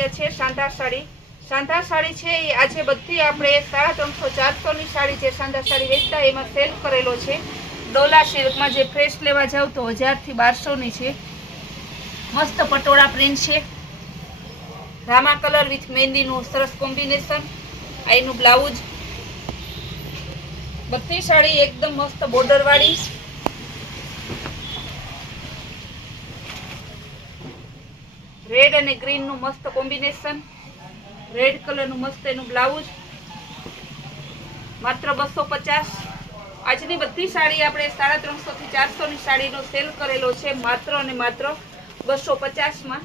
આવ્યા છે સાંધા સાડી. સાંધા સાડી છે એ આજે બધી આપણે 350-400 ની સાડી જે સાંધા સાડી વેચતા એમાં સેલ કરેલો છે. ડોલા સિલ્કમાં જે ફ્રેશ લેવા જાવ તો 1000 થી 1200 ની છે. મસ્ત પટોળા પ્રિન્ટ છે. રામા કલર વિથ મહેંદીનું સરસ કોમ્બિનેશન. આનું બ્લાઉઝ. બધી સાડી એકદમ મસ્ત બોર્ડર વાળી. રેડ અને ગ્રીન નું મસ્ત કોમ્બિનેશન. રેડ કલર નું મસ્ત એનું બ્લાઉઝ. માત્ર 250. આજની બધી સાડી આપણે 350 થી 400 ની સાડીનો સેલ કરેલો છે માત્ર અને માત્ર 250 માં.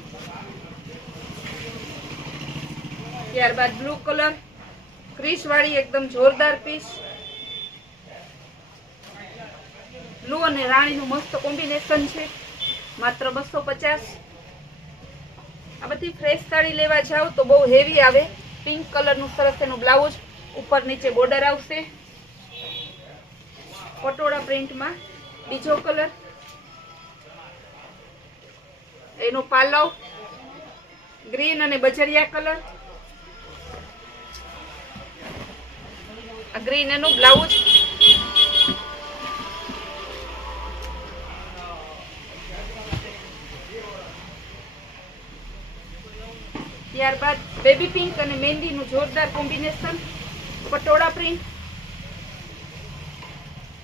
ત્યારબાદ બ્લુ કલર ક્રીસ વાળી એકદમ જોરદાર પીસ. બ્લુ અને રાણીનું મસ્ત કોમ્બિનેશન છે. માત્ર 250. આ બધી ફ્રેશ સાડી લેવા જાવ તો બહુ હેવી આવે. પિંક કલરનું સરસ એનું બ્લાઉઝ. ઉપર નીચે બોર્ડર આવશે. પટોળા પ્રિન્ટમાં બીજો કલર. એનો પાલવ ગ્રીન અને બજરિયા કલર. ગ્રીન એનું બ્લાઉઝ. ત્યારબાદ બેબી પિંક અને મહેંદીનું જોરદાર કોમ્બિનેશન. પટોળા પ્રિન્ટ.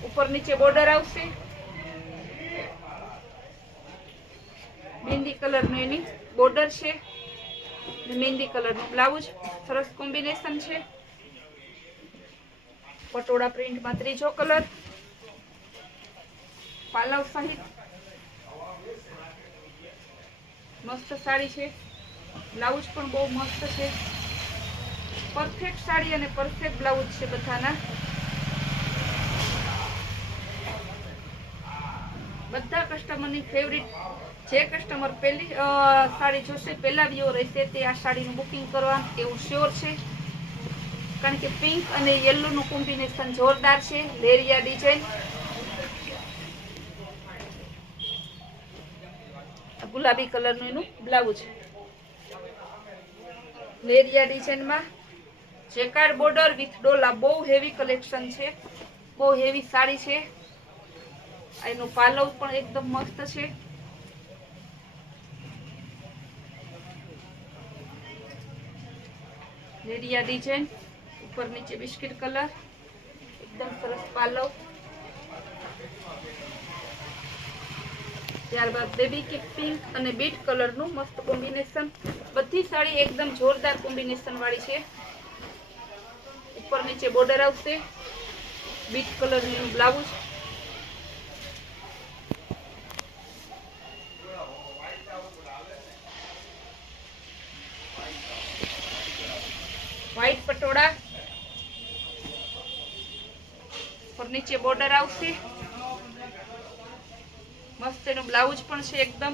ઉપર નીચે બોર્ડર આવશે. મહેંદી કલરનું એની બોર્ડર છે. મહેંદી કલરનું બ્લાઉઝ. સરસ કોમ્બિનેશન છે. પટોળા પ્રિન્ટમાં ત્રીજો કલર. પાલવ સહિત મસ્ત સાડી છે. બ્લાઉઝ પણ બહુ મસ્ત છે. પરફેક્ટ સાડી અને પરફેક્ટ બ્લાઉઝ છે બધાના. બધા કસ્ટમરની ફેવરિટ. જે કસ્ટમર પહેલી સાડી જોશે પહેલા વ્યૂ રહેશે તે આ સાડીનું બુકિંગ કરવા એવું શ્યોર છે. કારણ કે પિંક અને યલોનું કોમ્બિનેશન જોરદાર છે. લેરિયા ડિઝાઇન. ગુલાબી કલરનું એનું બ્લાઉઝ. લેરિયા ડિઝાઇનમાં જેકાર્ડ બોર્ડર વિથ ડોલા. બહુ હેવી કલેક્શન છે. બહુ હેવી સાડી છે. એનું પાલવ પણ એકદમ મસ્ત છે. લેરિયા ડિઝાઇન. ઉપર નીચે બિસ્કિટ કલર. એકદમ સરસ પાલવ. ત્યારબાદ બેબી પિંક અને બીટ કલરનું મસ્ત કોમ્બિનેશન. બધી સાડી એકદમ જોરદાર કોમ્બિનેશન વાળી છે. ઉપર નીચે બોર્ડર આવશે. બીટ કલરનું બ્લાઉઝ. વ્હાઈટ પટોળા. ઉપર નીચે બોર્ડર આવશે. મસ્ત એનું બ્લાઉઝ પણ છે એકદમ.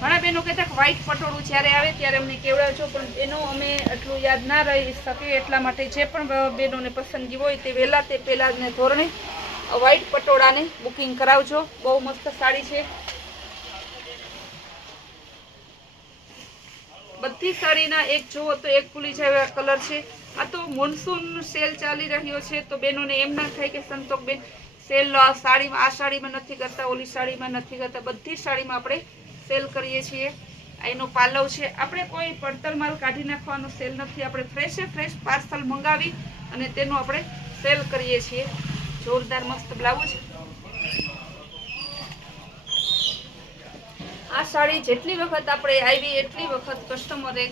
ઘણા બહેનો કહેતા વ્હાઈટ પટોળું જ્યારે આવે ત્યારે અમને કેવડાવજો, પણ બહેનો અમે એટલું યાદ ના રહી શકે એટલા માટે જે પણ બહેનોને પસંદગી હોય તે વહેલા તે પહેલાંને ધોરણે વ્હાઈટ પટોળાને બુકિંગ કરાવજો. બહુ મસ્ત સાડી છે. બધી સાડીના એક જુઓ તો એક ભૂલી જાય એવા કલર છે. આ તો મોન્સૂન સેલ ચાલી રહ્યો છે તો બહેનોને એમ ના થાય કે સંતોકબેન સેલ સાડીમાં આ સાડીમાં નથી કરતા, ઓલી સાડીમાં નથી કરતા. બધી સાડીમાં આપણે સેલ કરીએ છીએ. એનો પાલવ છે. આપણે કોઈ પડતર માલ કાઢી નાખવાનો સેલ નથી. આપણે ફ્રેશ પાર્સલ મંગાવી અને તેનો આપણે સેલ કરીએ છીએ. જોરદાર મસ્ત બ્લાઉઝ. આ સાડી જેટલી વખત આપણે આવી એટલી વખત કસ્ટમરે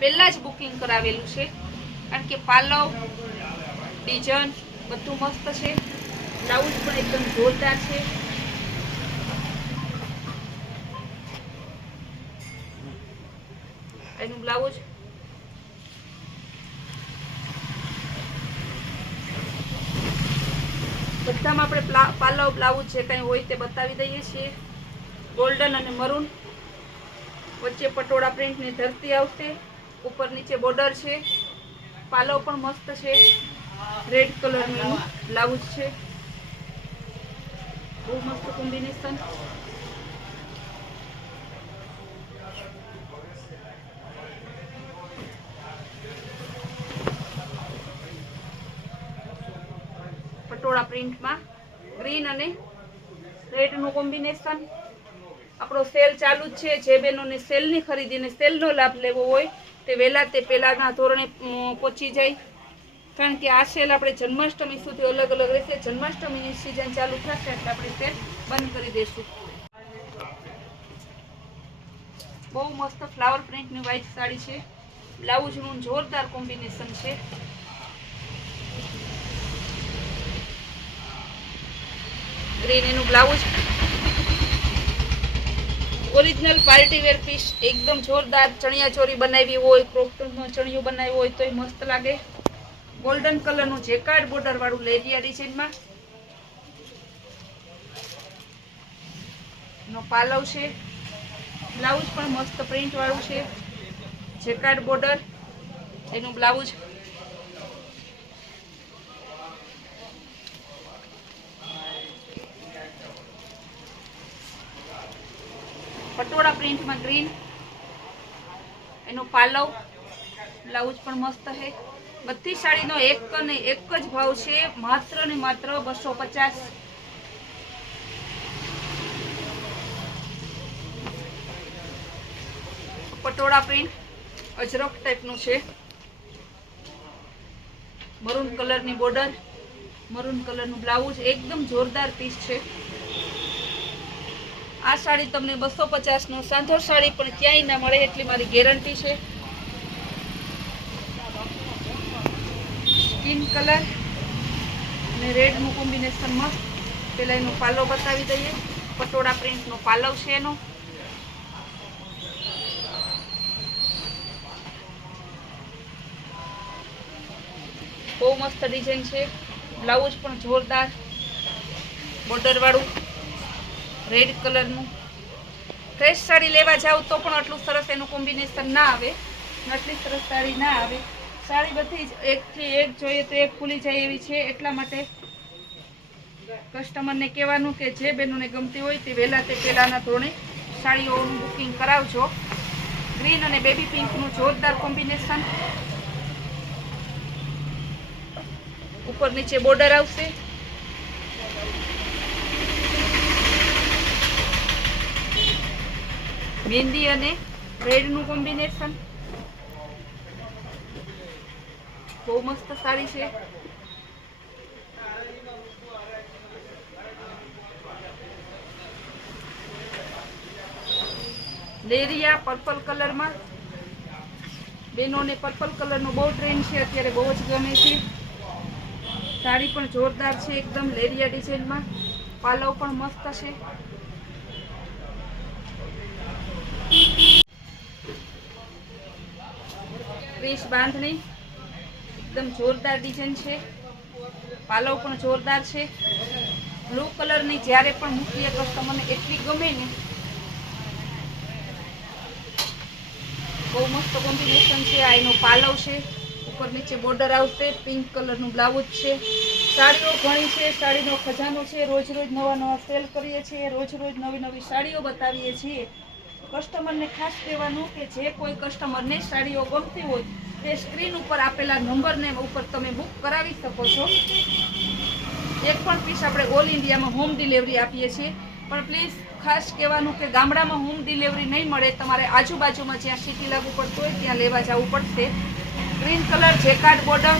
પહેલા જ બુકિંગ કરાવેલું છે. કારણ કે પાલવ ડિઝાઇન બધું મસ્ત છે. બ્લાઉઝ પણ એકદમ જોરદાર છે. એનું બ્લાઉઝ. બધામાં આપણે પાલવ બ્લાઉઝ જે કંઈ હોય તે બતાવી દઈએ છીએ. ગોલ્ડન અને મરૂન. વચ્ચે પટોળા પ્રિન્ટની ધરતી આવશે. ઉપર નીચે બોર્ડર છે. પાલવ પણ મસ્ત છે. રેડ કલરનું બ્લાઉઝ છે. બહુ મસ્ત કોમ્બિનેશન. પટોળા પ્રિન્ટમાં ગ્રીન અને રેડનું કોમ્બિનેશન. આપણો સેલ ચાલુ જ છે. જે બહેનોને સેલની ખરીદીને સેલનો લાભ લેવો હોય તે વહેલા તે પહેલાંના ધોરણે પહોંચી જાય, કારણ કે આ સેલ આપણે જન્માષ્ટમી સુધી અલગ અલગ રહેશે. જન્માષ્ટમીની સિઝન ચાલુ થશે એટલે આપણે સેલ બંધ કરી દઈશું. બહુ મસ્ત ફ્લાવર પ્રિન્ટની વ્હાઈટ સાડી છે. બ્લાઉઝનું જોરદાર કોમ્બિનેશન છે. ગ્રીન એનું બ્લાઉઝ. ઓરિજિનલ પાર્ટીવેર પીસ, એકદમ જોરદાર. ચણિયા ચોરી બનાવી હોય, ક્રોપટોપનો ચણિયું બનાવ્યું હોય તોય મસ્ત લાગે. ગોલ્ડન કલરનું જેકાર્ડ બોર્ડર વાળું લેરિયા ડિઝાઇનમાં નો પાલવ છે. બ્લાઉઝ પણ મસ્ત પ્રિન્ટ વાળું છે. જેકાર્ડ બોર્ડર એનું બ્લાઉઝ. પટોળા પ્રિન્ટમાં ગ્રીન એનો પાલવ, બ્લાઉઝ પણ મસ્ત છે. બધી સાડીનો એક ને એક જ ભાવ છે, માત્ર ને માત્ર 250. પટોળા પ્રિન્ટ અજરક ટાઈપનું છે. મરૂન કલરની બોર્ડર, મરૂન કલરનું બ્લાઉઝ, એકદમ જોરદાર પીસ છે. આ સાડી તમને 250 નો સાંધો સાડી પણ ક્યાંય ના મળે એટલી મારી ગેરંટી છે. સ્કિન કલર અને રેડનું કોમ્બિનેશન મસ્ત. પેલા એનો પાલો બતાવી દઈએ. પટોળા પ્રિન્ટનો પાલવ છે એનો. બહુ મસ્ત ડિઝાઇન છે. બ્લાઉઝ પણ જોરદાર બોર્ડર વાળું રેડ કલરનું. ફ્રેશ સાડી લેવા જાવ તો પણ આટલું સરસ એનું કોમ્બિનેશન ના આવે, આટલી સરસ સાડી ના આવે. સાડી બધી જ એકથી એક જોઈએ તો એક ખુલી જાય એવી છે. એટલા માટે કસ્ટમરને કહેવાનું કે જે બહેનોને ગમતી હોય તે વહેલા તે પહેલાંના ધોરણે સાડીઓનું બુકિંગ કરાવજો. ગ્રીન અને બેબી પિંકનું જોરદાર કોમ્બિનેશન. ઉપર નીચે બોર્ડર આવશે. મહેંદી અને રેડનું કોમ્બિનેશન. બહુ મસ્ત સાડી છે. લેરિયા પર્પલ કલરમાં. બહેનોને પર્પલ કલરનો બહુ ટ્રેન્ડ છે અત્યારે, બહુ જ ગમે છે. સાડી પણ જોરદાર છે એકદમ, લેરિયા ડિઝાઇનમાં. પાલવ પણ મસ્ત છે. ક્રીસ બાંધણી એકદમ જોરદાર ડિઝાઇન છે. પાલવ પણ જોરદાર છે. બ્લુ કલરની જ્યારે પણ મૂકીએ કસ્ટમરને એટલી ગમે ને. બહુ મસ્ત કોમ્બિનેશન છે. આ એનો પાલવ છે. ઉપર નીચે બોર્ડર આવશે. પિંક કલરનું બ્લાઉઝ છે. સાડીઓ ઘણી છે, સાડીનો ખજાનો છે. રોજ રોજ નવા નવા સેલ કરીએ છીએ, રોજ રોજ નવી નવી સાડીઓ બતાવીએ છીએ. કસ્ટમરને ખાસ કહેવાનું કે જે કોઈ કસ્ટમરને સાડીઓ ગમતી હોય તે સ્ક્રીન ઉપર આપેલા નંબરને ઉપર તમે બુક કરાવી શકો છો. એક પણ પીસ આપણે ઓલ ઇન્ડિયામાં હોમ ડિલિવરી આપીએ છીએ. પણ પ્લીઝ ખાસ કહેવાનું કે ગામડામાં હોમ ડિલિવરી નહીં મળે, તમારે આજુબાજુમાં જ્યાં સિટી લાગુ પડતું હોય ત્યાં લેવા જવું પડશે. Green colour jacquard border,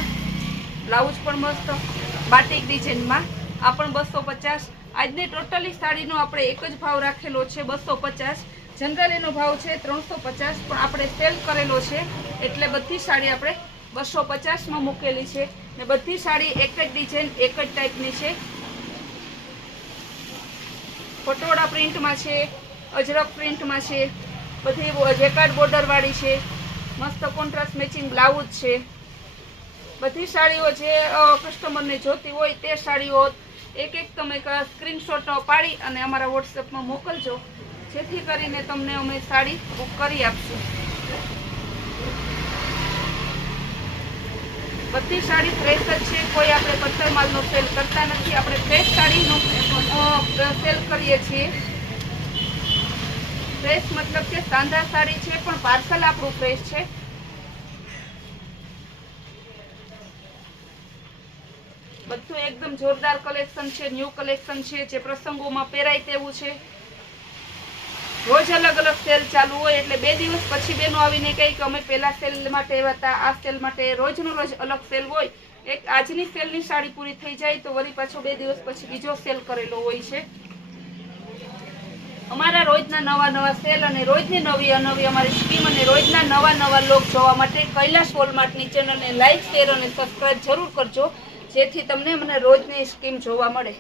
blouse પણ મસ્ત બાટિક ડિઝાઇનમાં. આ પણ 250. આજની ટોટલી સાડીનો આપણે એક જ ભાવ રાખેલો છે 250. જનરલ એનો ભાવ છે 350, પણ આપણે સેલ કરેલો છે એટલે બધી સાડી આપણે 250માં મૂકેલી છે. ને બધી સાડી એક જ ડિઝાઇન, એક જ ટાઈપની છે. પટોળા પ્રિન્ટમાં છે, અજરક પ્રિન્ટમાં છે, બધી જેકાર્ડ બોર્ડર વાળી છે. મસ્ત કોન્ટ્રાસ્ટ મેચિંગ બ્લાઉઝ છે. બધી સાડીઓ જે કસ્ટમરને જોતી હોય તે સાડીઓ એક એક તમે સ્ક્રીનશોટ પાડી અને અમારા વોટ્સએપમાં મોકલજો, જેથી કરીને તમને અમે સાડી બુક કરી આપશું. બધી સાડી ફ્રેશ જ છે. કોઈ આપણે કચ્ચર માલનો સેલ કરતા નથી. આપણે ફ્રેશ સાડીનો સેલ કરીએ છીએ. ફ્રેશ મતલબ કે સાંધા સાડી છે પણ પાર્સલ આપણું ફ્રેશ છે. બધું એકદમ જોરદાર કલેક્શન છે, ન્યૂ કલેક્શન છે, જે પ્રસંગોમાં પહેરાય તેવું છે. રોજ અલગ અલગ સેલ ચાલુ હોય એટલે 2 દિવસ પછી બેનો આવીને કહે કે અમે પહેલા સેલ માટે આવ્યા હતા, આ સેલ માટે. રોજનો રોજ અલગ સેલ હોય. એક આજની સેલની સાડી પૂરી થઈ જાય તો વળી પાછો 2 દિવસ પછી બીજો સેલ કરેલો હોય છે. અમારા રોજના નવા સેલ અને રોજની નવી અનવી અમારી સ્કીમ અને રોજના નવા લોક જોવા માટે કૈલાશ વોલમાર્ટની ચેનલને લાઈક, શેર અને સબસ્ક્રાઇબ જરૂર કરજો, જેથી તમને મને રોજની સ્કીમ જોવા મળે.